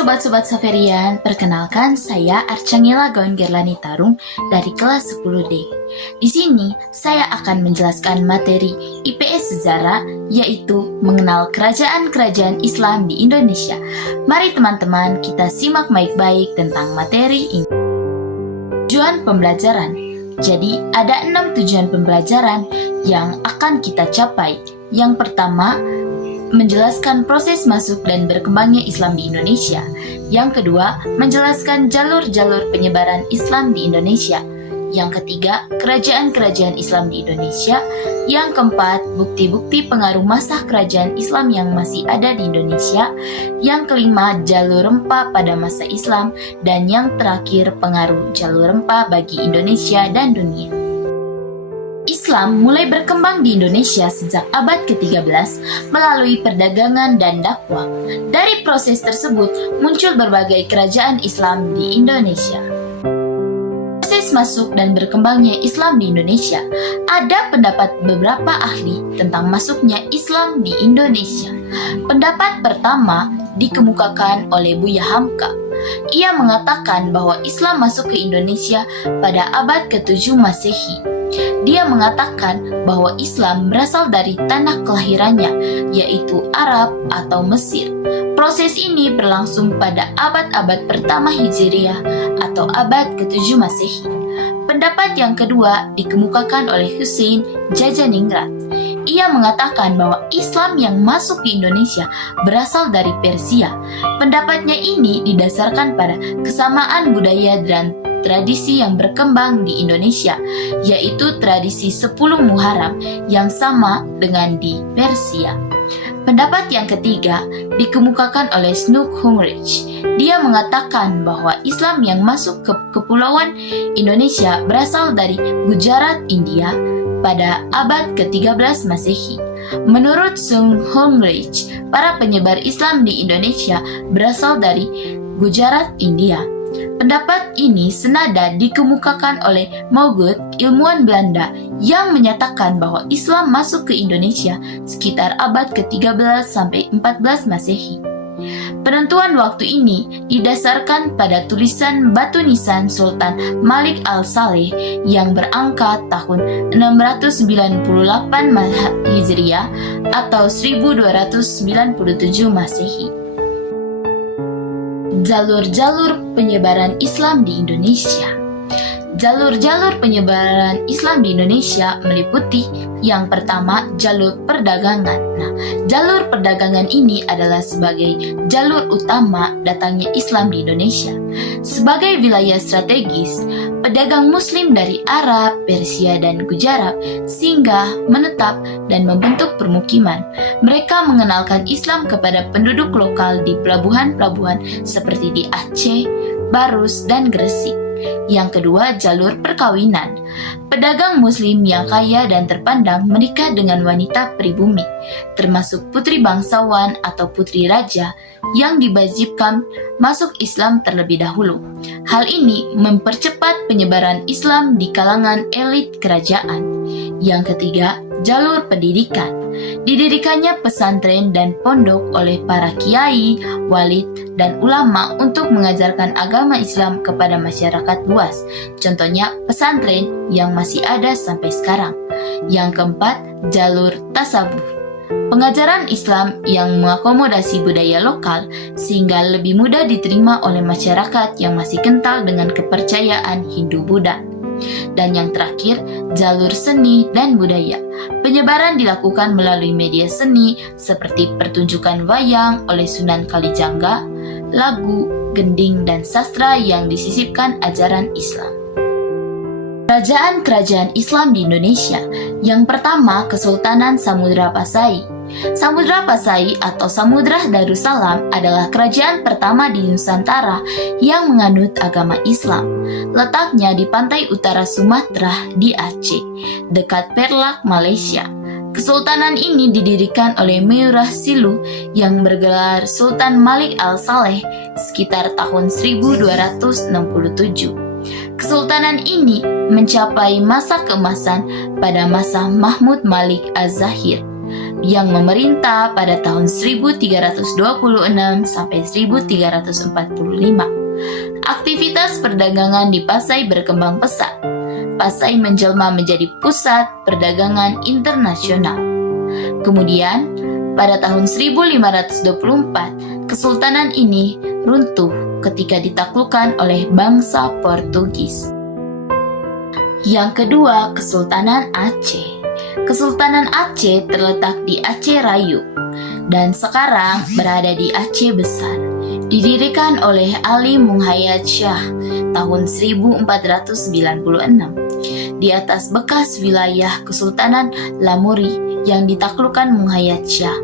Sobat-Sobat Saverian, perkenalkan saya Arcangela Gaun Gerlani Tarung dari kelas 10D. Di sini saya akan menjelaskan materi IPS Sejarah, yaitu mengenal kerajaan-kerajaan Islam di Indonesia. Mari teman-teman kita simak baik-baik tentang materi ini. Tujuan pembelajaran. Jadi ada 6 tujuan pembelajaran yang akan kita capai. Yang pertama, menjelaskan proses masuk dan berkembangnya Islam di Indonesia. Yang kedua, menjelaskan jalur-jalur penyebaran Islam di Indonesia. Yang ketiga, kerajaan-kerajaan Islam di Indonesia. Yang keempat, bukti-bukti pengaruh masa kerajaan Islam yang masih ada di Indonesia. Yang kelima, jalur rempah pada masa Islam. Dan yang terakhir, pengaruh jalur rempah bagi Indonesia dan dunia. Islam mulai berkembang di Indonesia sejak abad ke-13 melalui perdagangan dan dakwah. Dari proses tersebut muncul berbagai kerajaan Islam di Indonesia. Proses masuk dan berkembangnya Islam di Indonesia. Ada pendapat beberapa ahli tentang masuknya Islam di Indonesia. Pendapat pertama dikemukakan oleh Buya Hamka. Ia mengatakan bahwa Islam masuk ke Indonesia pada abad ke-7 Masehi. Dia mengatakan bahwa Islam berasal dari tanah kelahirannya, yaitu Arab atau Mesir. Proses ini berlangsung pada abad-abad pertama Hijriah atau abad ke-7 Masehi. Pendapat yang kedua dikemukakan oleh Hussein Jajaningrat. Ia mengatakan bahwa Islam yang masuk ke Indonesia berasal dari Persia. Pendapatnya ini didasarkan pada kesamaan budaya dan tradisi yang berkembang di Indonesia, yaitu tradisi 10 Muharram yang sama dengan di Persia. Pendapat yang ketiga dikemukakan oleh Snook Hungrich. Dia mengatakan bahwa Islam yang masuk ke Kepulauan Indonesia berasal dari Gujarat, India pada abad ke-13 Masehi. Menurut Snook Hungrich, para penyebar Islam di Indonesia berasal dari Gujarat, India. Pendapat ini senada dikemukakan oleh Maugud, ilmuwan Belanda, yang menyatakan bahwa Islam masuk ke Indonesia sekitar abad ke-13 sampai 14 Masehi. Penentuan waktu ini didasarkan pada tulisan batu nisan Sultan Malik al-Saleh yang berangka tahun 698 Hijriah atau 1297 Masehi. Jalur-jalur penyebaran Islam di Indonesia. Jalur-jalur penyebaran Islam di Indonesia meliputi yang pertama, jalur perdagangan. Nah, jalur perdagangan ini adalah sebagai jalur utama datangnya Islam di Indonesia. Sebagai wilayah strategis, pedagang Muslim dari Arab, Persia, dan Gujarat singgah, menetap, dan membentuk permukiman. Mereka mengenalkan Islam kepada penduduk lokal di pelabuhan-pelabuhan seperti di Aceh, Barus, dan Gresik. Yang kedua, jalur perkawinan. Pedagang Muslim yang kaya dan terpandang menikah dengan wanita pribumi, termasuk putri bangsawan atau putri raja yang diwajibkan masuk Islam terlebih dahulu. Hal ini mempercepat penyebaran Islam di kalangan elit kerajaan. Yang ketiga, jalur pendidikan. Didirikannya pesantren dan pondok oleh para kiai, walid, dan ulama untuk mengajarkan agama Islam kepada masyarakat luas. Contohnya pesantren yang masih ada sampai sekarang. Yang keempat, jalur tasawuf. Pengajaran Islam yang mengakomodasi budaya lokal sehingga lebih mudah diterima oleh masyarakat yang masih kental dengan kepercayaan Hindu-Buddha. Dan yang terakhir, jalur seni dan budaya. Penyebaran dilakukan melalui media seni seperti pertunjukan wayang oleh Sunan Kalijaga, lagu, gending, dan sastra yang disisipkan ajaran Islam. Kerajaan-kerajaan Islam di Indonesia. Yang pertama, Kesultanan Samudra Pasai. Samudra Pasai atau Samudra Darussalam adalah kerajaan pertama di Nusantara yang menganut agama Islam. Letaknya di pantai utara Sumatera di Aceh, dekat Perlak, Malaysia. Kesultanan ini didirikan oleh Meurah Silu yang bergelar Sultan Malik al-Saleh sekitar tahun 1267. Kesultanan ini mencapai masa keemasan pada masa Mahmud Malik az-Zahir. yang memerintah pada tahun 1326 sampai 1345. Aktivitas perdagangan di Pasai berkembang pesat. Pasai menjelma menjadi pusat perdagangan internasional. Kemudian, pada tahun 1524, kesultanan ini runtuh ketika ditaklukkan oleh bangsa Portugis. Yang kedua, Kesultanan Aceh. Kesultanan Aceh terletak di Aceh Rayu dan sekarang berada di Aceh Besar. Didirikan oleh Ali Muhayyad Shah tahun 1496 di atas bekas wilayah Kesultanan Lamuri yang ditaklukkan Muhayyad Shah.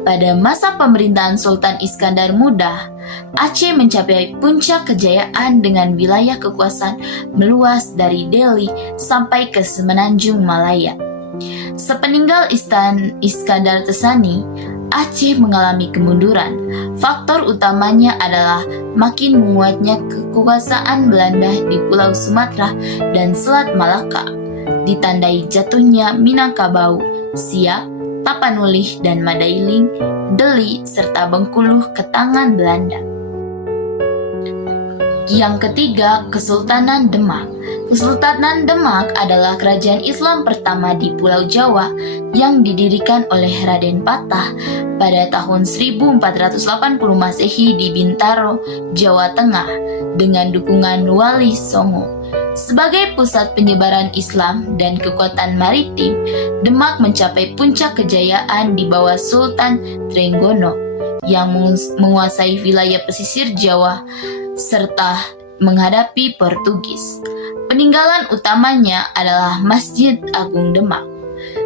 Pada masa pemerintahan Sultan Iskandar Muda, Aceh mencapai puncak kejayaan dengan wilayah kekuasaan meluas dari Delhi sampai ke Semenanjung Malaya. Sepeninggal Iskandar Tesani, Aceh mengalami kemunduran. Faktor utamanya adalah makin menguatnya kekuasaan Belanda di Pulau Sumatera dan Selat Malaka, ditandai jatuhnya Minangkabau, Siak, Tapanulih dan Mandailing, Deli, serta Bengkulu ke tangan Belanda. Yang ketiga, Kesultanan Demak. Kesultanan Demak adalah kerajaan Islam pertama di Pulau Jawa yang didirikan oleh Raden Patah pada tahun 1480 Masehi di Bintaro, Jawa Tengah dengan dukungan Wali Songo. Sebagai pusat penyebaran Islam dan kekuatan maritim, Demak mencapai puncak kejayaan di bawah Sultan Trenggono yang menguasai wilayah pesisir Jawa serta menghadapi Portugis. Peninggalan utamanya adalah Masjid Agung Demak.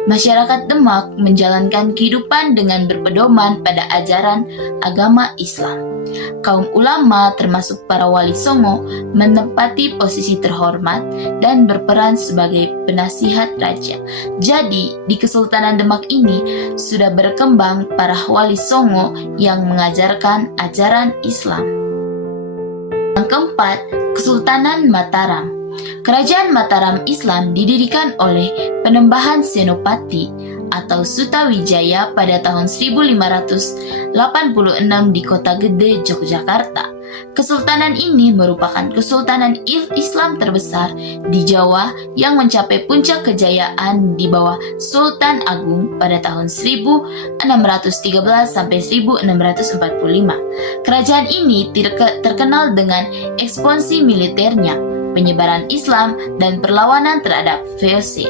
Masyarakat Demak menjalankan kehidupan dengan berpedoman pada ajaran agama Islam. Kaum ulama termasuk para wali songo menempati posisi terhormat dan berperan sebagai penasihat raja. Jadi, di Kesultanan Demak ini sudah berkembang para wali songo yang mengajarkan ajaran Islam. Yang keempat, Kesultanan Mataram. Kerajaan Mataram Islam didirikan oleh Penembahan Senopati atau Sutawijaya pada tahun 1586 di Kota Gede, Yogyakarta. Kesultanan ini merupakan kesultanan Islam terbesar di Jawa yang mencapai puncak kejayaan di bawah Sultan Agung pada tahun 1613 sampai 1645. Kerajaan ini terkenal dengan ekspansi militernya, penyebaran Islam, dan perlawanan terhadap VOC.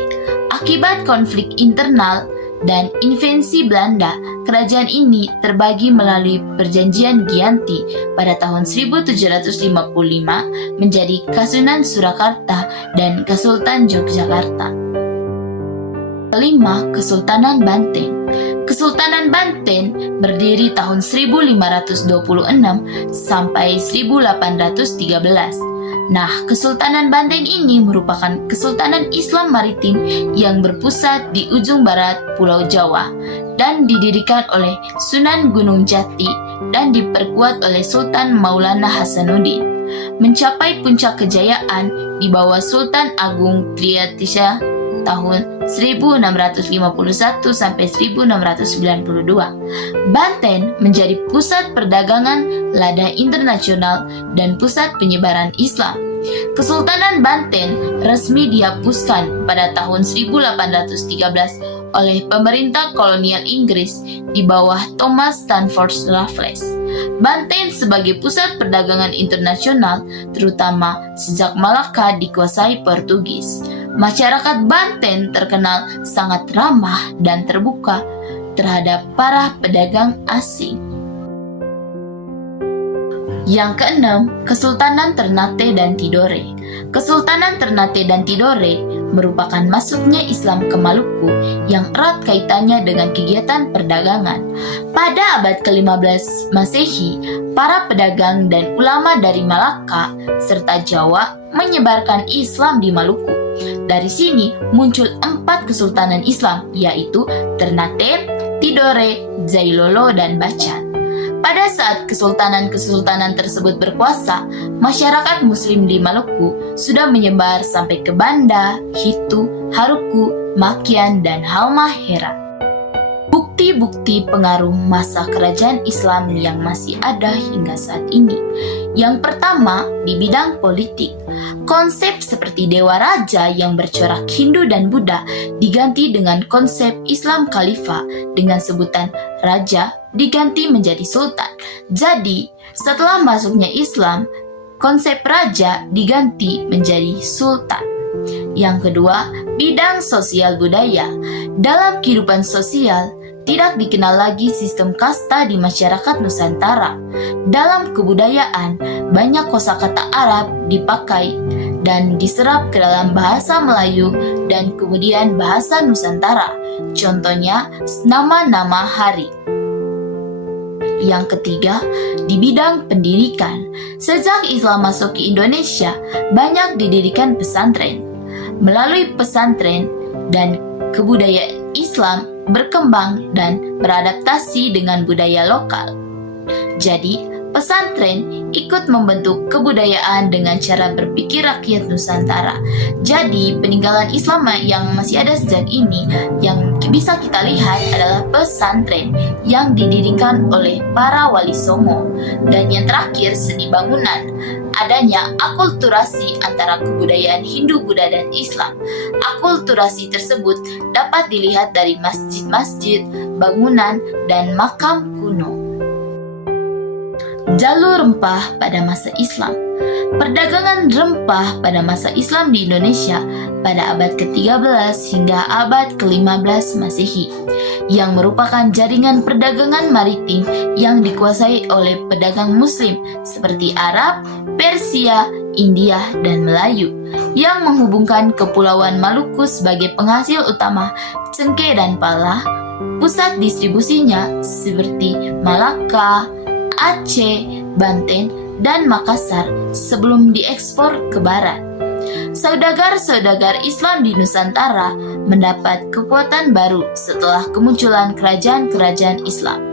Akibat konflik internal dan invasi Belanda, kerajaan ini terbagi melalui Perjanjian Giyanti pada tahun 1755 menjadi Kasunan Surakarta dan Kasultan Yogyakarta. Kelima, Kesultanan Banten. Kesultanan Banten berdiri tahun 1526 sampai 1813. Nah, Kesultanan Banten ini merupakan kesultanan Islam maritim yang berpusat di ujung barat Pulau Jawa dan didirikan oleh Sunan Gunung Jati dan diperkuat oleh Sultan Maulana Hasanuddin. Mencapai puncak kejayaan di bawah Sultan Agung Triatisa tahun 1651 sampai 1692. Banten menjadi pusat perdagangan lada internasional dan pusat penyebaran Islam. Kesultanan Banten resmi dihapuskan pada tahun 1813 oleh pemerintah kolonial Inggris di bawah Thomas Stamford Raffles. Banten sebagai pusat perdagangan internasional, terutama sejak Malaka dikuasai Portugis. Masyarakat Banten terkenal sangat ramah dan terbuka terhadap para pedagang asing. Yang keenam, Kesultanan Ternate dan Tidore. Kesultanan Ternate dan Tidore merupakan masuknya Islam ke Maluku yang erat kaitannya dengan kegiatan perdagangan. Pada abad ke-15 Masehi, para pedagang dan ulama dari Malaka serta Jawa menyebarkan Islam di Maluku. Dari sini muncul 4 kesultanan Islam, yaitu Ternate, Tidore, Jailolo, dan Bacan. Pada saat kesultanan-kesultanan tersebut berkuasa, masyarakat Muslim di Maluku sudah menyebar sampai ke Banda, Hitu, Haruku, Makian, dan Halmahera. Bukti-bukti pengaruh masa kerajaan Islam yang masih ada hingga saat ini. Yang pertama, di bidang politik. Konsep seperti dewa raja yang bercorak Hindu dan Buddha diganti dengan konsep Islam Khalifah dengan sebutan raja diganti menjadi sultan. Jadi, setelah masuknya Islam, konsep raja diganti menjadi sultan. Yang kedua, bidang sosial budaya. Dalam kehidupan sosial, tidak dikenal lagi sistem kasta di masyarakat Nusantara. Dalam kebudayaan, banyak kosakata Arab dipakai dan diserap ke dalam bahasa Melayu dan kemudian bahasa Nusantara. Contohnya, nama-nama hari. Yang ketiga, di bidang pendidikan. Sejak Islam masuk ke Indonesia, banyak didirikan pesantren. Melalui pesantren dan kebudayaan Islam berkembang dan beradaptasi dengan budaya lokal. Jadi, pesantren ikut membentuk kebudayaan dengan cara berpikir rakyat Nusantara. Jadi, peninggalan Islam yang masih ada sejak ini yang bisa kita lihat adalah pesantren yang didirikan oleh para wali songo. Dan yang terakhir, seni bangunan. Adanya akulturasi antara kebudayaan Hindu, Buddha, dan Islam. Akulturasi tersebut dapat dilihat dari masjid-masjid, bangunan, dan makam kuno. Jalur rempah pada masa Islam. Perdagangan rempah pada masa Islam di Indonesia pada abad ke-13 hingga abad ke-15 Masehi, yang merupakan jaringan perdagangan maritim yang dikuasai oleh pedagang Muslim seperti Arab, Persia, India, dan Melayu, yang menghubungkan Kepulauan Maluku sebagai penghasil utama cengkeh dan pala. Pusat distribusinya seperti Malaka, Aceh, Banten, dan Makassar sebelum diekspor ke barat. Saudagar-saudagar Islam di Nusantara mendapat kekuatan baru setelah kemunculan kerajaan-kerajaan Islam.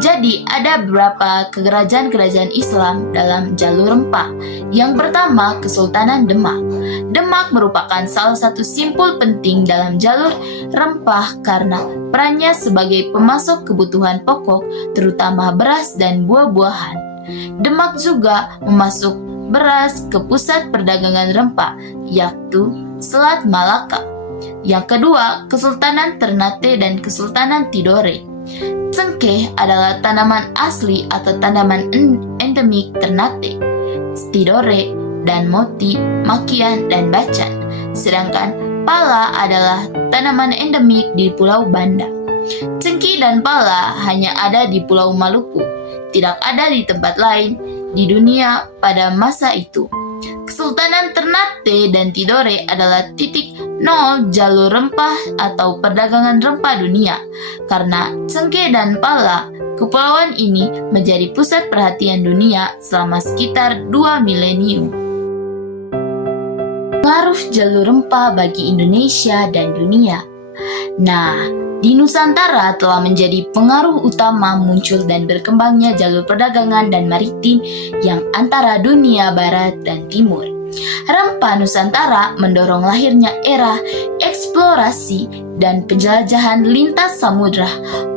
Jadi ada beberapa kerajaan-kerajaan Islam dalam jalur rempah. Yang pertama, Kesultanan Demak. Demak merupakan salah satu simpul penting dalam jalur rempah karena perannya sebagai pemasok kebutuhan pokok, terutama beras dan buah-buahan. Demak juga memasuk beras ke pusat perdagangan rempah, yaitu Selat Malaka. Yang kedua, Kesultanan Ternate dan Kesultanan Tidore. Cengkeh adalah tanaman asli atau tanaman endemik Ternate, Tidore, dan moti, makian, dan bacan. Sedangkan pala adalah tanaman endemik di Pulau Banda. Cengkeh dan pala hanya ada di Pulau Maluku, tidak ada di tempat lain di dunia pada masa itu. Kesultanan Ternate dan Tidore adalah titik nol jalur rempah atau perdagangan rempah dunia. Karena cengkeh dan pala, kepulauan ini menjadi pusat perhatian dunia selama sekitar 2 milenium. Pengaruh jalur rempah bagi Indonesia dan dunia. Nah, di Nusantara telah menjadi pengaruh utama muncul dan berkembangnya jalur perdagangan dan maritim yang antara dunia barat dan timur. Rempah Nusantara mendorong lahirnya era eksplorasi dan penjelajahan lintas samudra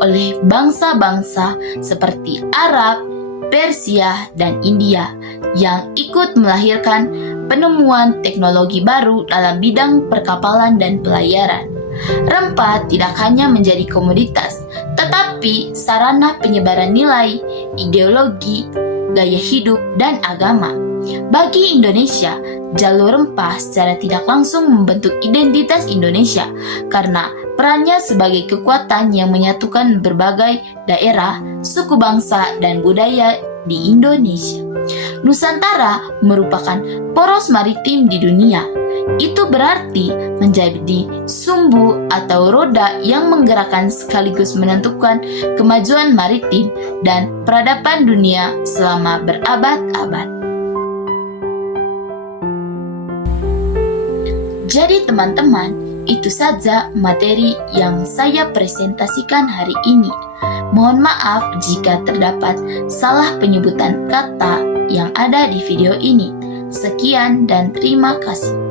oleh bangsa-bangsa seperti Arab, Persia, dan India yang ikut melahirkan penemuan teknologi baru dalam bidang perkapalan dan pelayaran. Rempah tidak hanya menjadi komoditas, tetapi sarana penyebaran nilai, ideologi, gaya hidup, dan agama. Bagi Indonesia, jalur rempah secara tidak langsung membentuk identitas Indonesia karena perannya sebagai kekuatan yang menyatukan berbagai daerah, suku bangsa, dan budaya di Indonesia. Nusantara merupakan poros maritim di dunia. Itu berarti menjadi sumbu atau roda yang menggerakkan sekaligus menentukan kemajuan maritim dan peradaban dunia selama berabad-abad. Jadi teman-teman, itu saja materi yang saya presentasikan hari ini. Mohon maaf jika terdapat salah penyebutan kata yang ada di video ini. Sekian dan terima kasih.